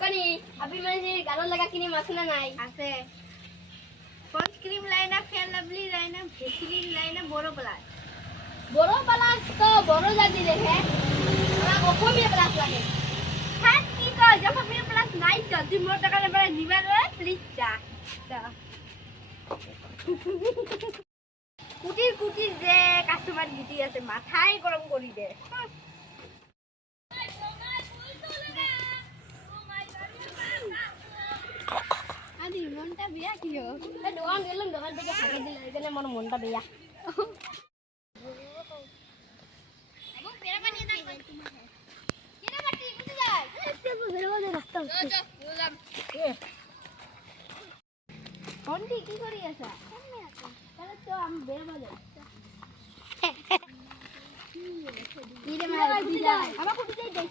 দোকানি আপনি মানে গালো লাগা কিনে মাছ না নাই আছে পন্স ক্রিম লাইনা ফেয়ার লাভলি লাইনা ভেসলিন লাইনা বড় প্লাস তো বড় জাতি দেখে ওরা অপমিয়া প্লাস লাগে হ্যাঁ কি কর যখন মেয়ে প্লাস নাই তো তুই মোর টাকা নেবে নিবা রে প্লিজ যা কুটির কুটির যে কাস্টমার গিটি আছে মাথায় গরম করি দে আদি মনটা বিয়া কিও দোকান গেলাম দোকান থেকে হাগে দিল এখানে আমার মনটা বিয়া অন্টি কি করি আছে তাহলে তো আমি বেরোবো না কি রে মাই আমার কুটি যাই